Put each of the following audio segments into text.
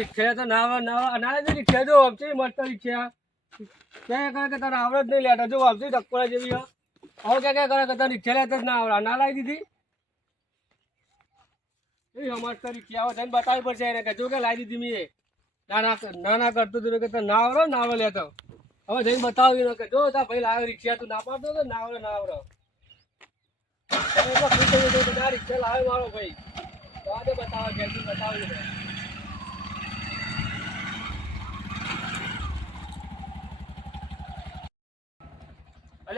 રિક્ષા તો ના નાવા ના જે તો રિક્ષા જો આપશે મસ્ત રિક્ષા ક્યાં કરે કે તારે આવડે નહીં લેતા, જો આપશે ટક્કોરા જેવી. હવે ક્યાં ક્યાં કરે કે તને રિક્ષા લેતા ના આવડે. ના લાવી દીધી. એ મસ્ત રિક્ષા આવે તને બતાવી પડશે એને કે જો કે લાવી દીધી મેં ના ના કરતો તું કે ના આવડો, ના આવડે લેતો. હવે જઈને બતાવી કે જો તા ભાઈ લાવે રિક્ષા, તું ના પાડતો તો ના આવડે ના આવડે. કે રિક્ષા લાવે મારો ભાઈ. તો આજે બતાવો ઘેરથી બતાવી.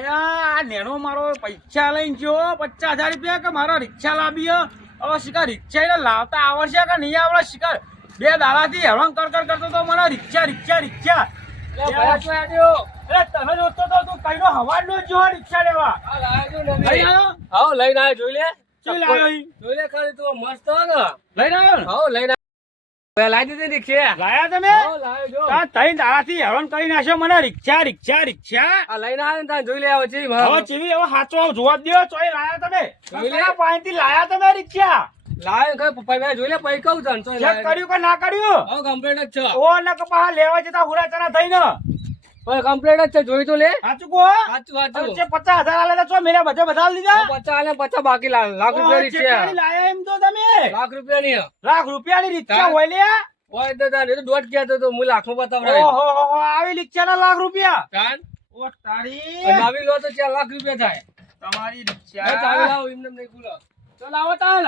આ નેનો મારો પૈસા લઈને ગયો પચાસ હજાર રૂપિયા કે મારો રિક્ષા લાવી હે. હવે શિકાર રિક્ષા એને લાવતા આવડશે કે નહીં આવડે? શિકાર બે દાડાથી હેરાન કર કર કરતો તો મને રિક્ષા રિક્ષા રિક્ષા. અરે તને જોતો તો તું કઈનો હવાજ નો જો રિક્ષા લેવા. નવી લઈને આવ્યો. જોઈ લે. શું લાવ્યો જોઈ લે ખાલી તું મસ્ત હો ને. લઈને આવ્યો લઈને લાવી રિક્ષા લાયા તમે? તઈ દાડાથી હેરાન કરી નાખ્યો મને રિક્ષા રિક્ષા રિક્ષા. લઈને આવ્યો ને જોઈ લેવા આવો છે હવે ચીવી એવો સાચો જોવા દ્યો ચોય લાયા તમે. જોઈ થી કયા લાયા તમે રિક્ષા? પપ્પા ભાઈ જોઈ લે પૈ કહું તને ચેક કર્યું કે ના કર્યું? આવો કમ્પ્લીટ જ છે. ઓ ને કપા લેવા જતા હુરાચના થઈને. પણ કમ્પ્લીટ જ છે જોઈ તો લે? સાચું કહો? સાચું સાચું. પચાસ હજાર આલે તો છો મેરે બધે બધા લીધા? પચાસ ને પચાસ બાકી લાખ રૂપિયા લાયા એમ તો તમે. લાખ રૂપિયા ની લાખ રિક્ષા હોય એ તો દોઢ ગયા તો હું લાખમાં ઓહો હો, રૂપિયા? તાન ઓ તારી. નવી લો તો ચાર લાખ રૂપિયા થાય. તમારી એ ચાવી લાવો એમને નહીં ખુલો તો લાવો તાન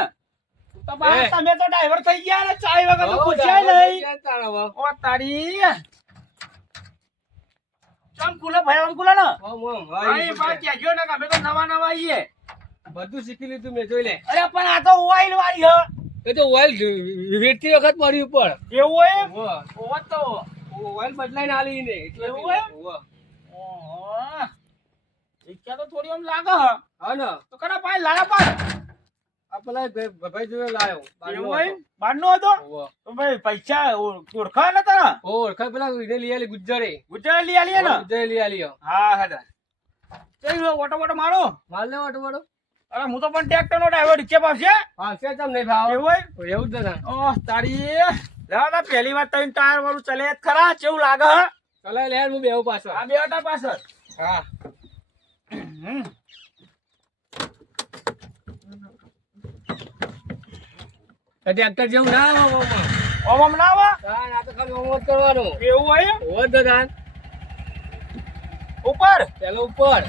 તો બા, એ. તમે તો ડ્રાઈવર થઈ ગયા ને ચાય વગર તો પૂછ્યા નહીં. ક્યાં તારા હો? ઓ તારી. ને? ભાઈ ભાઈ ને અમે તો નવા નવા આવીએ. બધું શીખી લીધું મેં જોઈ લે. અરે પણ આ તો ઓઇલ વાળી હ એ તો ઓઇલ વેચતી વખત પડ્યું ઉપર. કેવું એમ? તો. ઓઇલ બદલાઈને આલી ને એટલે એવું એમ? ઓહો. તો થોડી આમ લાગે હ. ને. તો કના ભાઈ લાડા આ પેલા ભાઈ જોડે લાયો. બારનો હતો. તો ભાઈ પૈસા ઓળખા ને તને? ઓળખા પેલા લઈ આલી ગુજ્જરે. ગુજરાત લઈ આલીએ ને ગુજ્જરે લઈ આલી હો. હા ચલ ઓટો ઓટો મારો. માલ લેવો તો મારો. અરે હું તો પણ ટ્રેક્ટર નો ડ્રાઈવર રિક્ષા પાસે છે તમ નહીં ભાવ. એવું હોય? એવું જ ને. ઓહ તારી ના પહેલી વાર ત્રણ ટાયર વાળું ચલે ખરા કેવું લાગે હ? ચલાય લે હું બેહું પાછો. આ બે પાછળ. હા. હમ. ટ્રેક્ટર જેવું ના આવે ઓમ. ઓમ ના આવે આ તો ખાલી ઓમ જ કરવાનું. એવું હોય? તો ઉપર? પેલો ઉપર.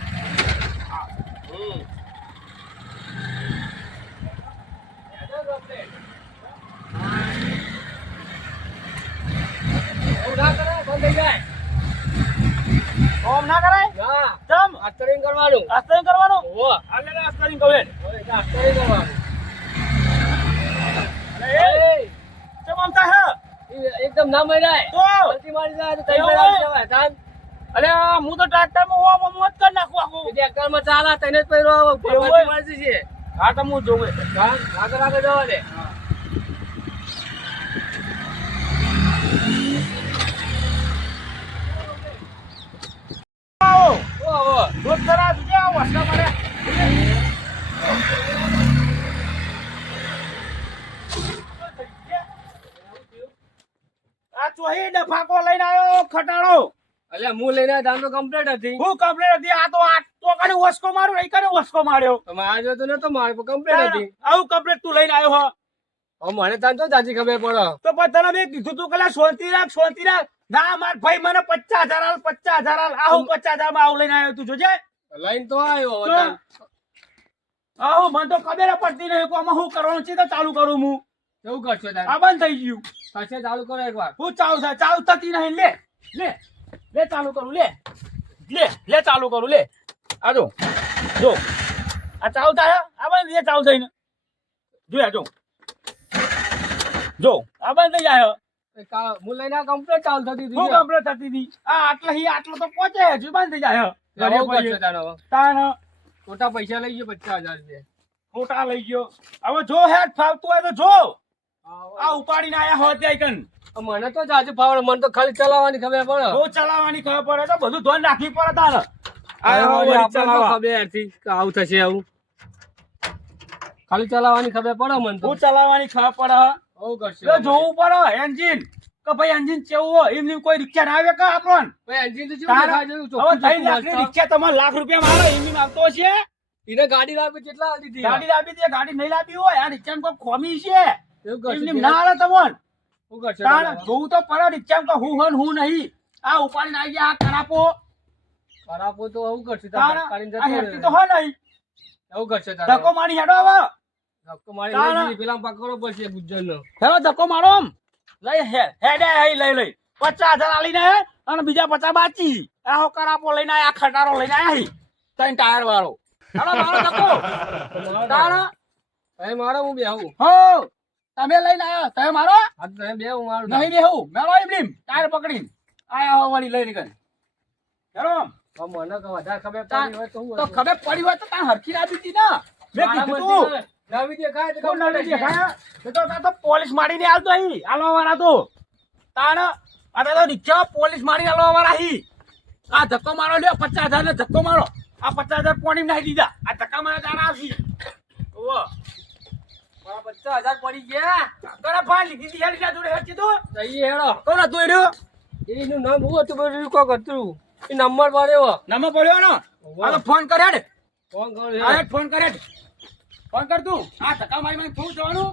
કરે. ઓમ ના કરાય? ના, ચમ અસ્તરીન કરવાનું. આસ્તરી કરવાનું? ઓ હાલે લે આસ્તરી કહું હવે કરવાનું. એ એ, ચમ આમ થાય એ એકદમ ના મરાય તો ગલતી મારી જાય તો તઈ હોય? જવાય. તાન અરે હું તો ટ્રેક્ટરમાં ઓમ જ કરી નાખું આખું એ ટ્રેક્ટરમાં ચાલે, તઈને જ પહેરો આવે. હોય? મારી છે હા તો હું જોઉં તાન, આગળ આગળ જવા દે. આવો. દૂધ ખરા જોજે આવો વસતા મારે આ ડફાકો લઈને આવ્યો ખટાળો. એટલે હું લઈને આવ્યો, તો કમ્પ્લેટ હતી. હું કમ્પ્લેટ હતી આ તો આ તો કને ઓસકો માર્યો એ કને ઓસકો માર્યો? તમે આ જો તો નતો મારે પણ complete હતી. આવું કમ્પ્લેટ તું લઈને આવ્યો હો. મને તાન તો જાજી ખબર પડે. તો પણ તને મેં કીધું તું કલા શાંતિ રાખ શાંતિ રાખ. ના માર ભાઈ મને પચાસ હજાર હાલ પચાસ હજાર હાલ આવું પચાસ હજારમાં આવું લઈને આવ્યો તું જોજે. લઈને તો આવ્યો આવું મને તો ખબર પડતી નહીં કે આમાં શું કરવાનું છે તો ચાલુ કરું હું. એવું કરશો? આ બંધ થઈ ગયું. પાછા ચાલુ કરો એકવાર. હું ચાલુ થાય ચાલુ થતી નહીં. લે લે લે ચાલુ કરું લે લે લે ચાલુ કરું લે. આ જો જો. આ ચાલુ થાય આ બંધ લે ચાલુ થઈને. જોયા જો. જો આ બંધ થઈ જાય હું? લઈને આવ્યો, ચાલુ થતી હતી હું કમ્પ્લેટ થતી હતી. આ આટલા હી આટલો તો પહોંચે હજુ બંધ થઈ જાય તાન ખોટા પૈસા લઈ ગયો પચાસ હજાર રૂપિયા. ખોટા લઈ ગયો. હવે જો હેડ ફાવતું હોય તો જો. આ ઉપાડીને આયા હોત કન મને તો જાજુ ફાવડે મને તો ખાલી ચલાવવાની ખબર પડે. બહુ ચલાવવાની ખબર પડે તો બધું ધોન રાખવી પડે તાને હવે આ વળી આપણને તો ચલાવવા. ખબર હતી કે આવું થશે આવું. ખાલી ચલાવવાની ખબર પડે મને તો. ચલાવવાની ખબર પડે જોવું પડે એન્જિન. કે ભાઈ એન્જિન કેવું હોય એમની કોઈ રિક્ષા ના આવે કે આપણને? ભાઈ engine તો દેખાય. રિક્ષા તમારે લાખ રૂપિયા મારો એમની આવતો છે એને ગાડી લાવી કેટલા ગાડી લાવી દે ગાડી નહીં લાવી હોય આ રિક્ષામાં કોઈ ખોમી છે? એમની ના હાલે તમને તાણ જોવું તો પડે રિક્ષામાં કે હું હન હું નહીં. આ ઉપાડીને આવી ગયા આ કરાપો. તો આવું કરશે તાણ આ હેડતી તો હોય નહીં. આવું કરશે તારા. ધક્કો મારી હેડો હવે. ધક્કો મારી તારા. લઈ જઈ, પેલા પકડવો પડશે ગુજ્જરનો. હેલો ધક્કો મારો આમ. લઈ હે હેડે લઈ લઈ. પચાસ હજાર આલીને અને બીજા પચાસ બાકી. હો કરાપો લઈને આ ખટારો લઈને આવી ત્રણ ટાયર વાળો. હાલો મારો ધક્કો. તાણ. તમે મારો હું બેહું? હો. તમે લઈને આવ્યો તમે મારો? તમે બે હું મારું નહીં બેહું મેળો એમની ટાયર પકડીને. આયા હો વળી લઈને ગઈ ચલો મને તો વધારે ખબર પડી હોય તો હું તો ખબર પડી હોય તો તાર હરખી આપી હતી ને. મેં કીધું તું. નવી દેખાય તો કોણ છે. દેખાય? તો તો પોલીસ મારીને આલતો અહીં. આલવા વાળા તો. તાણ અરે તો રિક્ષા પોલીસ મારી આલવા વાળા અહીં આ ધક્કો મારો લ્યો પચાસ હજાર ને ધક્કો મારો. આ પચાસ હજાર પોણી નાખી દીધા. આ ધક્કા મારા તારા આવશે મારા પચાસ હજાર પડી ગયા. તારા ફાન લીધી હતી હેડી જોડે હેડી તું. જઈએ હેડો. કોણ હતું એ એનું નામ શું હતું બધું કોક હતું. એ નંબર પડ્યો. નમો પડ્યો ને આ ફોન કરે હેડ. ફોન કરો આ હેડ ફોન કરે હેડ. ફોન કર તું. આ ધક્કા મારી મારી થોડું જવાનું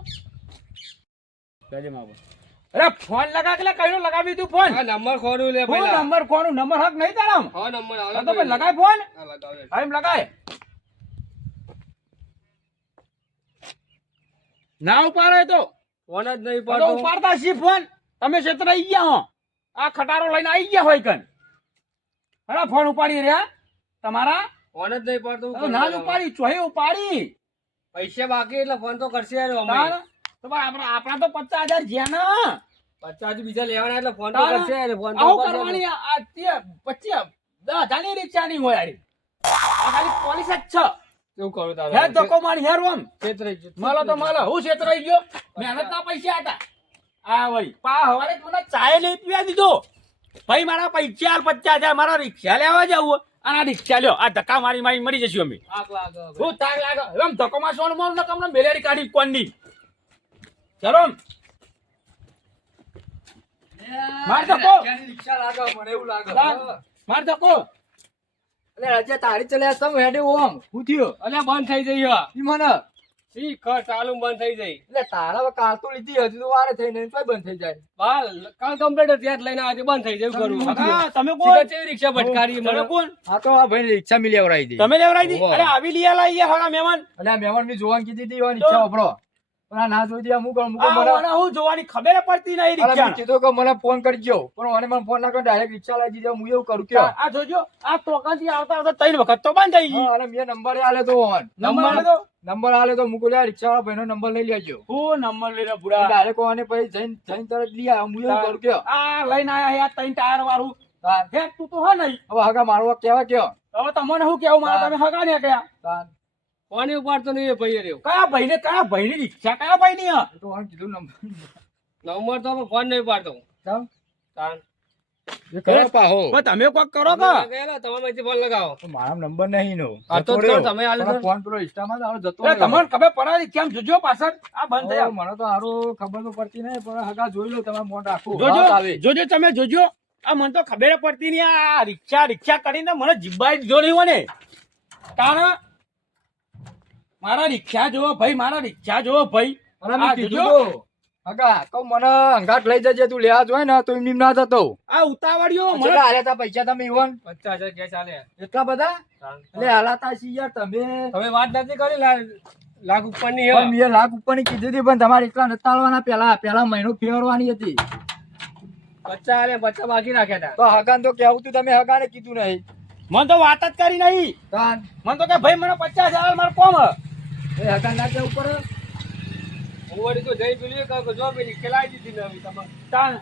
અરે ફોન લગા કે કયો લગાવી તું ફોન? નંબર ખોરું લે ભાઈ નંબર કોનું નંબર હક નહીં તારા હા નંબર તો લગાય ફોન. હા, લગાવે. એમ લગાય. ના ઉપાડો તો. ફોન જ નહીં પડતો ઉપાડતા. છી ફોન? તમે છેતરાઈ ગયા હો. આ ખટારો લઈને આવી ગયા હોય કન. હરા ફોન ઉપાડી રહ્યા? તમારા? ફોન જ નહીં પડતો ના જ ઉપાડી ચોહી ઉપાડી. પૈસા બાકી એટલે ફોન તો કરશે યાર અમે. તો ભાઈ આપણા આપણા તો પચાસ હજાર જ્યાં ના. પચાસ બીજા લેવાના એટલે ફોન તો કરશે યાર, ફોન તો કરવાની આ તે પચીસ દસ હજારની રિક્ષા નહીં હોય યાર આ ખાલી પોલીસ જ છે. કેવું કરું તારે? હે ધક્કો મારી હેર ઓમ છેતરાઈ માલો તો માલો હું છેતરાઈ ગયો? મહેનત ના પૈસા હતા. આ વળી પા હવારે મને ચાય નહીં પીવા દીધો. ભાઈ મારા પૈસા પચાસ હજાર મારા રિક્ષા લેવા જવું અને આ રિક્ષા લ્યો આ ધક્કા મારી મારી મરી જશું અમે. હું તાક લાગે? એમ ધક્કો મારવાનો મોલ ને કમને મેલેરી કાઢી કોણની. ચલો. માર ધક્કો. રિક્ષા લાગે? મને એવું લાગે માર ધક્કો. અલે તારી ચલ્યા સમ હેડે ઓમ. હું થયો? અલ્યા બંધ થઈ જઈ ઈ મને? ઈ ખર ચાલુ બંધ થઈ જાય એટલે તારા કાલ તો લીધી હજુ તો વારે થઈ નહીં તોય બંધ થઈ જાય. બાલ કાલ કમ્પ્લેટ ત્યાં જ લઈને આજે બંધ થઈ જાય કરું હા, તમે કોણ રિક્ષા ભટકારી તમે મને? કોણ? હા તો આ ભાઈ રિક્ષા મિલી આવરાઈ દી તમે લેવરાઈ દી અરે આવી લીયા લાઈ ગયા હરા મહેમાન. અને મહેમાનની જોવાન કીધી એવાની ઈચ્છા વપરો પણ ના જોઈ દે અમુક અમુક મને મને હું જોવાની ખબર પડતી નહીં રિક્ષા કીધું કે મને ફોન કરજો પણ મને મને ફોન ના કર્યો ડાયરેક્ટ રિક્ષા લાવી દીધી હું એવું કરું કે આ જોજો આ તોકાથી આવતા આવતા ત્રણ વખત તો બંધ થઈ ગઈ. અને મેં નંબર આલે તો ઓન નંબર આલે તો? નંબર આલે તો મૂકો રિક્ષા વાળા ભાઈનો નંબર લઈ લેજો. હું નંબર લઈને બુડા ડાયરેક્ટ ઓને પછી જઈને જઈને તરત લઈ આવ્યો હું એવું કરું કે આ લઈને આયા યાર ત્રણ ટાયર વાળું. હે તું તો હા નહીં. હવે હગા મારવા કેવા કયો? હવે તમને શું કેવું મારા તમે હગા ને કયા ફોન ઉપાડતો નહીં એ ભાઈ રહ્યો? કયા ભાઈને કયા ભાઈની રિક્ષા કયા ભાઈની આ? તો ઓન કીધું નંબર. નંબર તો અમે ફોન નહીં પાડતો ચાલ. તાન. કરો પાહો. તમે કોક કરો કે? તમારા ફોન લગાવો. તો મારા નંબર નહીં નો. તો. તમે આલે ફોન પેલો ઇન્સ્ટામાં જ આવો જતો તમને ખબર પડે કેમ જોજો પાછળ? આ બંધ થઈ મને તો હારું ખબર તો પડતી નહીં પણ હગા જોઈ લો તમે મોન રાખો જોજો આવે. જોજો તમે જોજો. આ મને તો ખબર પડતી નહીં આ રિક્ષા રિક્ષા કરીને મને જીબાઈ દીધો નહીં હોય ને. કારણ મારા રિક્ષા જો ભાઈ મારા રિક્ષા જો ભાઈ. મને કીધું હગા કહું મને અંગાટ લઈ જજે તું લેવા જોય ને તો એમની ના જતો. આ ઉતાવળિયો મને હાલ્યા પૈસા તમે ઈવન. પચાસ હજાર ક્યાં ચાલે એટલા બધા? એટલે હાલાતા છીએ યાર તમે. તમે વાત નથી કરી લા- લાખ ઉપરની મેં લાખ ઉપરની કીધી હતી પણ તમારે એટલા નતા આલવાના. પેલા પેલા મહિનો ફેરવાની હતી. બચ્ચા આલે પચાસ બાકી રાખ્યા હતા તો હગાન તો કેવું તું તમે હગાને કીધું નહીં. મને તો વાત જ કરી નહીં. મને તો કે ભાઈ મને પચાસ હજાર મારે કોમ હે. એ હકા ના કેવું પડે. હું વળી તો જઈ પેલી કહું કે જો પેલી ખેલાઈ દીધી નવી તમે તાણ.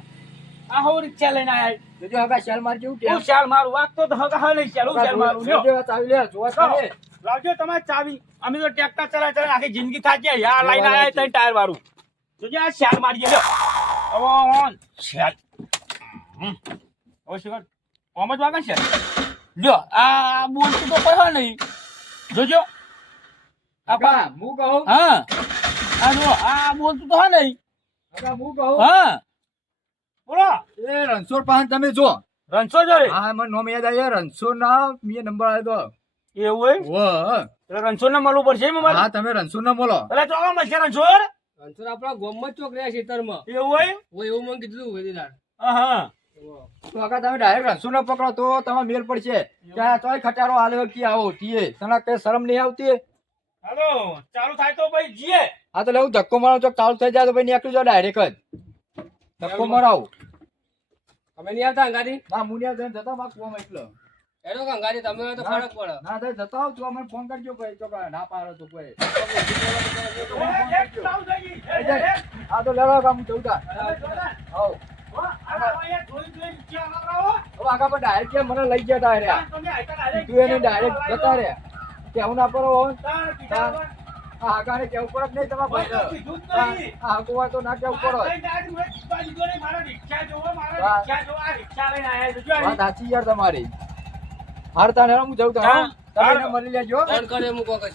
આ હું રિક્ષા લઈને આયા જોજો હકા શાલ માર હું શાલ મારું વાગતો તો હગા હા નહીં શાલ હું શાલ મારું લ્યો. ચાવી લે જોવા ચાલે લાવજો તમારી ચાવી. અમે તો ટ્રેક્ટર ચલા ચલાવી આખી જિંદગી થાકી યાર લઈને આયા ટાયર વાળું. જોજે આ શાલ મારી હવે ઓન. શાલ. હમ. હવે શું કર? ઓમ જ વાગે છે. લ્યો આ બોલતું તો કોઈ નહીં. જોજો. આ હગા પા- હું કહું? હા. આ જો આ બોલતું તો હા નહીં હગા હું કહું? હા. બોલો. એ રણછોડ પાસે તમે જો. રણછોડ જોડે હા મને નોમ યાદ આવ્યા. રણછોડ ના મેં નંબર આવ્યો એવું હોય વો રણછોડ ને મળવું પડશે એમ અમારે? હા તમે રણછોડ ના બોલો. એટલે ચોકા મળશે રણછોડ? રણછોડ આપણા ગોમમાં ચોક રહ્યા ખેતરમાં એવું હોય હું એવું મને કીધું વેદીદાર હા હા તો આગળ તમે ડાયરેક્ટ રણછોડ ના પકડો તો તમે મેલ પડશે. ત્યાં તોય ખટારો હાલ્યો કે આવો તીએ તને કઈ શરમ નહીં આવતી? હાલો ચાલુ થાય તો ભાઈ જીએ. હા તો લેવું ધક્કો મારો તો ચાલુ થઈ જાય તો ભાઈ નીકળી જાવ ડાયરેક્ટ જ. ધક્કો મરાવો અમે નહીં આવતા અંગારી ના હું નહીં આવતા જતા માર કોમ એટલો. એનો કે અંગારી તમે તો ફરક પડે. ના તો જતા આવ તો અમને ફોન કરજો ભાઈ તો ના પાડો તો કોઈ. હા તો લેવા કામ જવું તા. તમે આગા આ? હવે આગળ પણ ડાયરેક્ટ મને લઈ ગયા તમે direct તું એને ડાયરેક્ટ જતા રહ્યા કેવું ના પડો હો હા. આ આગાને કેવું પડે જ નહીં તમારે ભાઈ? કીધું જ નહીં. આ આગળ હોય તો ના કેવું પડે. આ લઈને આજ મેં કીધું દીધો નહીં, મારા રિક્ષા જોવો, મારા વાહ. રિક્ષા જોવો, આ રિક્ષા લઈને આયા છે. જો વાત સાચી યાર તમારી. હાર તાને હું જઉં. તમે મળી લેજો. ફોન કરે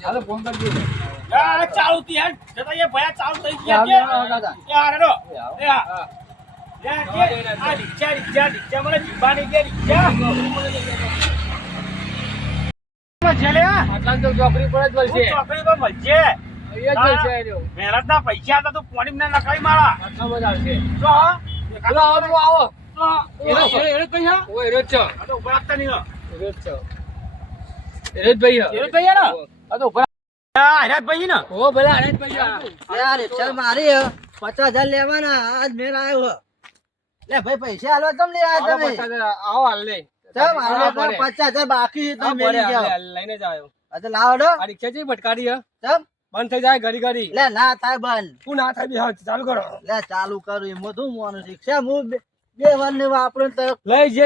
હાલો ફોન કરજો આ ચાલુ થી યાર. જતા ભયા ચાલુ થઈ ગયા રિક્ષા, રિક્ષા, રિક્ષા, મને જીવવાની કે રિક્ષા. છે લે. આટલા તો ચોકડી પર જ મળશે. ચોકડી પર મળશે. અહીંયા જ મળશે એનો. મહેનતના પૈસા હતા તું પોણી ના નખાઈ મારા. આટલા બધા આવશે. જો આવો આવો જો. એનો એનો- એનો ઓ એનો જ આ તો ઊભા રાખતા નહીં હો. એનો જ છે. એનો ભાઈ? આ તો ઊભા ને. ઓ ભલા જ ભાઈ આ. યાર મારી પચાસ હજાર લેવાના આજ મેળ આવ્યો હે. લે ભાઈ પૈસા હાલો તમને આવો પચાસ હજાર, આવો હાલ લે. તો ભલે. પચાસ હજાર બાકી છે, લઈને જ અચ્છા તો લાવો. આ રિક્ષા હે. ચમ. બંધ થઈ જાય ઘડી ઘડી. લે ના થાય બંધ. તું ના થાય બી હા, ચાલુ કરો. લે ચાલુ કરું એમાં શું મોનું રિક્ષા હું બે બે વાર ને વાપરું તો લઈ જે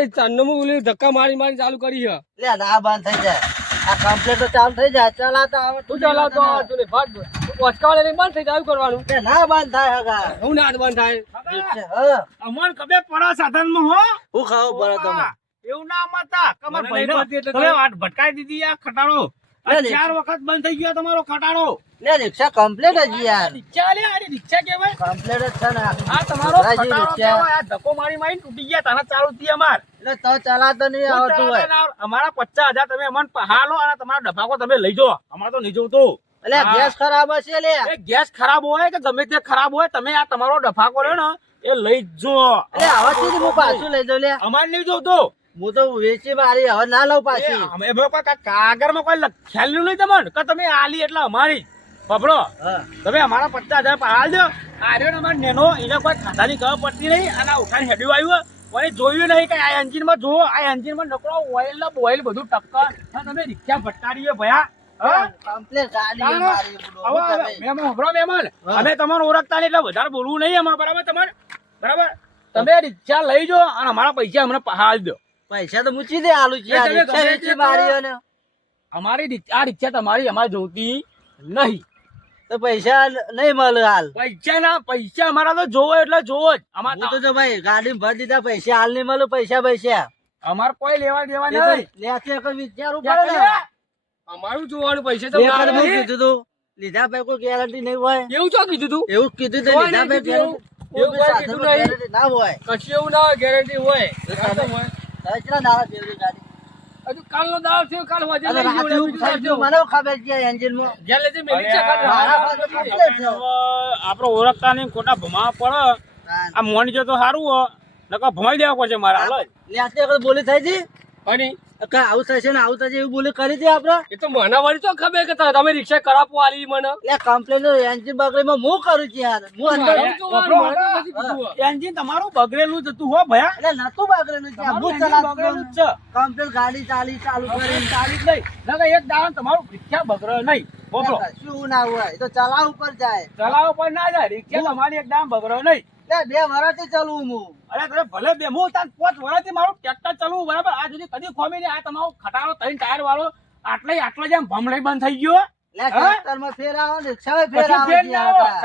ઓલી ધક્કા મારી મારી ચાલુ કરી હે. લે ના બંધ થઈ જાય. આ કમ્પ્લેટ તો ચાલુ થઈ જાય ચલાતા આવે તું ચલાવતો હોય, તું બંધ થઈ જાય કરવાનું. લે ના બંધ થાય હગા. હું ના બંધ થાય. અમન કબે પડા હો? હું ખાવું પડે તમે. એવું ના માતા કમર ભાઈ તમે ભટકાઈ દીધી આ ખટાડો. ચાર વખત બંધ થઈ ગયો તમારો ખટાડો. લે રિક્ષા કમ્પ્લેટ જ યાર. રિક્ષા લે આ રિક્ષા કહેવાય. કમ્પ્લેટ જ છે ને. આ તમારો ખટાડો રિક્ષા. આ ધક્કો મારી મારી તૂટી ગયા તાના ચાલુ થી અમાર એટલે તો ચલાતો નહીં આવતું હોય. અમારા પચાસ હજાર તમે અમને પહાલો અને તમારા ડબ્બાકો તમે લઈ જાઓ. અમારે તો નહીં જોતું. એટલે ગેસ ખરાબ હશે લે. ગેસ ખરાબ હોય કે ગમે તે ખરાબ હોય તમે આ તમારો ડફાકો રહ્યો ને એ લઈ જ એટલે સુધી હું પાછું લઈ જાઉં લે. અમારે નહીં જોતું. હું તો વેચી મારી હવે ના લઉં પાછી. અમે કાગરમાં કોઈ લખેલું નહીં તમને કે તમે આલી એટલે અમારી. બબડો તમે અમારા પચાસ હજાર હાલ દો આર્યો અમારે નેનો એને કોઈ ખાધાની ખબર પડતી નહીં. અને ઉઠાને હેડ્યું આવ્યું મને જોયું નહીં કે આ એન્જિનમાં જુઓ આ એન્જિનમાં નકરો ઓઇલ ને બોઇલ બધું ટક્કર તમે રિક્ષા ભટકાડીએ ભયા. અમે તમારે ઓળખતા એટલે વધારે બોલવું નહીં અમારે બરાબર તમારે? બરાબર? તમે રિક્ષા લઈ જાઓ અને અમારા પૈસા અમને પહાડ દો. પૈસા તો મૂકી દે આલુ છે મારી અમારી આ રિક્ષા તમારી અમારે જોતી નહીં. તો પૈસા નહીં મળે હાલ. પૈસા ના પૈસા અમારા તો જોવો એટલે જોવો જ. અમારે તો જો ભાઈ ગાડી ભરી દીધા પૈસા હાલ નહીં મળે પૈસા પૈસા. અમારે કોઈ લેવા દેવા નહીં. વિચારવું પડે. અમારું જોવાનું પૈસા તો. કીધું તું. લીધા ભાઈ કોઈ ગેરંટી નહીં હોય. એવું શું કીધું તું? એવું કીધું તો લીધા ભાઈ એવું. કીધું નહીં. ના હોય. કશું એવું ના હોય ગેરંટી હોય. કેટલા દાડા ગાડી હજુ કાલનો થયો કાલ લઈ ગયો. મને ખબર છે એન્જિનમાં જ્યાં લેજે મેલી છે કાલ. મારા પાસે complete છે. આપડે ઓળખતા નહીં ખોટા ભમા પડે આ મોની જો તો સારું હો નકર ભમાઈ દેવા પડશે મારા હાલ જ. લેતી વખત બોલી થઈ છે અને કે આવું થશે ને આવું થશે એવું બોલી કરી હતી આપડે એ તો મને વળી તો ખબર કે તમે રિક્ષા કરાપો આલી મને. એટલે કમ્પ્લેન એન્જિન બગડીમાં હું કરું છું યાર. હું અંદર મારે જોવાનું, મને તો નથી કીધું હોય. એન્જિન તમારું બગડેલું જતું હો ભયા. એટલે નતું બગડેલું છે. હું તમારું એન્જિન ચલાવતો બગડેલું જ છે. કમ્પ્લેન ગાડી ચાલી ચાલુ કરી. ચાલી જ નહીં. એક દાડો તમારું રિક્ષા બગડે નહીં. બોલો. શું ના હોય? તો ચલાવ ઉપર જાય. ચલાવ ઉપર ના જાય. રિક્ષા તમારી એક દામ બગડે નહીં. બે વર્ષથી ચલવું હું. અરે તમે ભલે બે હું તાર પાંચ વર્ષથી મારું ટ્રેક્ટર ચલાવું બરાબર? આ સુધી કદી ખોમી નહીં. આ તમારો ખટારો ત્રણ ટાયર વાળો આટલે આટલો જેમ ભમણે બંધ થઈ ગયો? ટ્રેક્ટરમાં ફેર આવે ને રિક્ષામાં ફેર.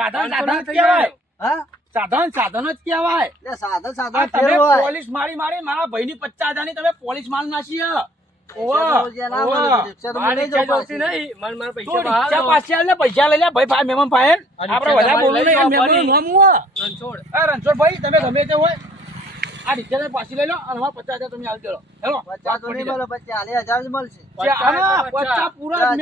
સાધન સાધન કહેવાય. હા? સાધન સાધન જ કહેવાય. સાધન સાધન તમે પોલીસ મારી મારી મારા ભાઈની પચાસ હજારની તમે પોલીસ માલ નાખી પૈસા. પાછી આલ ને પૈસા લઈ લે ભાઈ ભાઈ મેમન ભાઈ આ બધા તમારી નહીં જાઓ મેમનનું ફરી. નામ હું હે. રણછોડ. એ તમે ગમે તે હોય. આ રિક્ષા પાછી લઈ લો અને અમારા પચાસ હજાર તમે આવી દેલો હેલો? પચાસ હજાર મળશે. પચાસ, પૂરા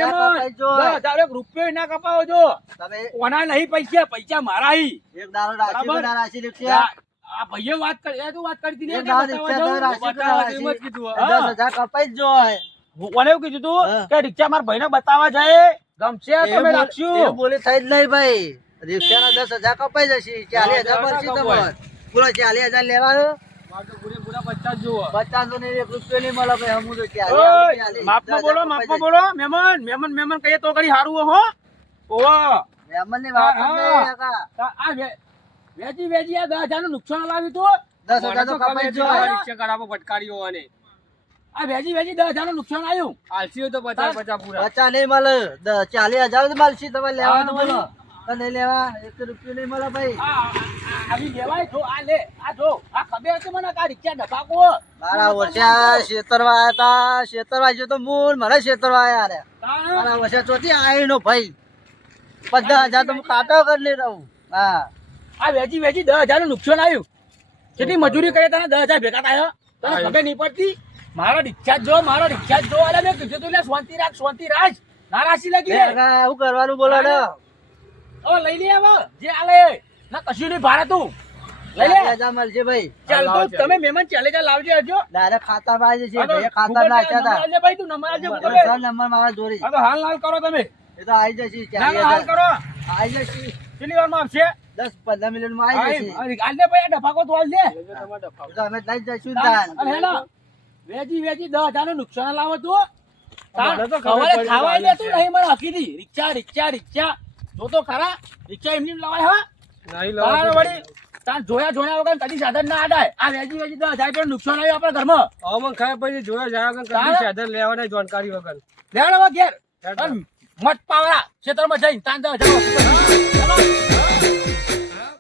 એક રૂપિયો ના કપાવો જો. તમે કોના નહીં પૈસા પૈસા મારા હી. એક દાડો રાશિ બરાબર. આ ભાઈએ વાત કરી એ તો વાત કરી ને કીધું. કપાઈ જ કોને એવું કીધું કે રિક્ષા મારા ભાઈને બતાવવા જાય? ગમશે રાખશું એ બોલી થઈ જ નહીં ભાઈ. રિક્ષાના દસ કપાઈ જશે. ચાલીસ હજાર ના, મળશે તમારે. પૂરો ચાલીસ હજાર લેવાનો મારે તો પૂરેપૂરા પચાસ જુઓ પચાસ તો નહીં એક રૂપિયો નહીં મળે ભાઈ. તો ચાલીસ ઓય, ચાલીસ. માપમાં દસ બોલો હજાર માપમાં બોલો. મેમન મહેમાન મેમન કહીએ તો ઘડી સારું હો. મેમન. મહેમાનની વાત વેચી વેચી આ દસ હજારનું નુકસાન લાવ્યું તું. દસ હજાર તો ખબર છે, રિક્ષા કરાવો ફટકારીઓ અને. આ વેચી વેચી દસ હજારનું નુકસાન આવ્યું. આલસી તો પચાસ પચાસ પૂરા. પચાસ નહીં મળે. ચાલીસ હજાર જ મળશે તમારે લેવાનું બોલો તો. લેવા. એક રૂપિયો નહીં મળે ભાઈ. આવી લેવાય. જો આ લે. આ જો. આ ખબર છે મને આ રિક્ષા ડબાકો મારા વર્ષા શેતરવા આયા તા શેતરવા જો તો મૂળ મને શેતરવા રે મારા વર્ષા ચોથી આવી નો ભાઈ. પચાસ હજાર તો હું કાતો કરી નહીં રહું. હા. આ વેચી વેચી દસ હજારનું નુકસાન આવ્યું. કેટલી મજૂરી કરે તને દસ હજાર ભેગા થાય? તને હા, ખબર નહીં પડતી? મારો રિક્ષા જો મારો રિક્ષા જ અરે મેં કીધું તું લે શાંતિ રાખ શાંતિ રાખ. ના રાશી લાગી રે શું કરવાનું બોલો ને હવે લઈ લે હવે. જે આલે. ના કશું નહીં ભારે તું. લઈ લે. હજાર મળશે ભાઈ. ચાલ તો તમે મહેમાન ચાલે ચાલ લાવજે હજો. ડાયરેક્ટ ખાતા માં આવી જશે આ તો ભાઈએ ખાતર Google Pay નાખ્યા નંબર હતા. આલજે ભાઈ તું નંબર નંબર મારા જોડી હાલ હાલ કરો તમે. એ તો આવી જશે ના હાલ કરો. આવી જશે. કેટલી વારમાં આવશે? દસ પંદર મિનિટમાં આવી જશે. આઈ- ભાઈ ડફાકો તો આલજે લેજો તમારે ડફાવો. એ તો અમે લઈ જઈશું તાન, તાન. અને હેલો, વેચી વેચી દસ હજારનું નુકસાન લાવો તું તાન, મને તો ખબર લેતું નહીં મને હકીથી. રિક્ષા રિક્ષા રિક્ષા. જો તો ખરા. રિક્ષા એમની એમ લવાય હા. નહીં તાન લાવો વળી તાન જોયા જોયા વગર કદી સાધન ના આડાય. આ વેજી વેચી દસ હજાર રૂપિયાનું નુકસાન આવ્યું આપણા ઘરમાં. અમન ખાય પછી જોયા જાય વગર કદી સાધન લેવાના જાણકારી વગર. હવે મટ પાવડા ખેતરમાં જઈને વાપરી. ચાલો.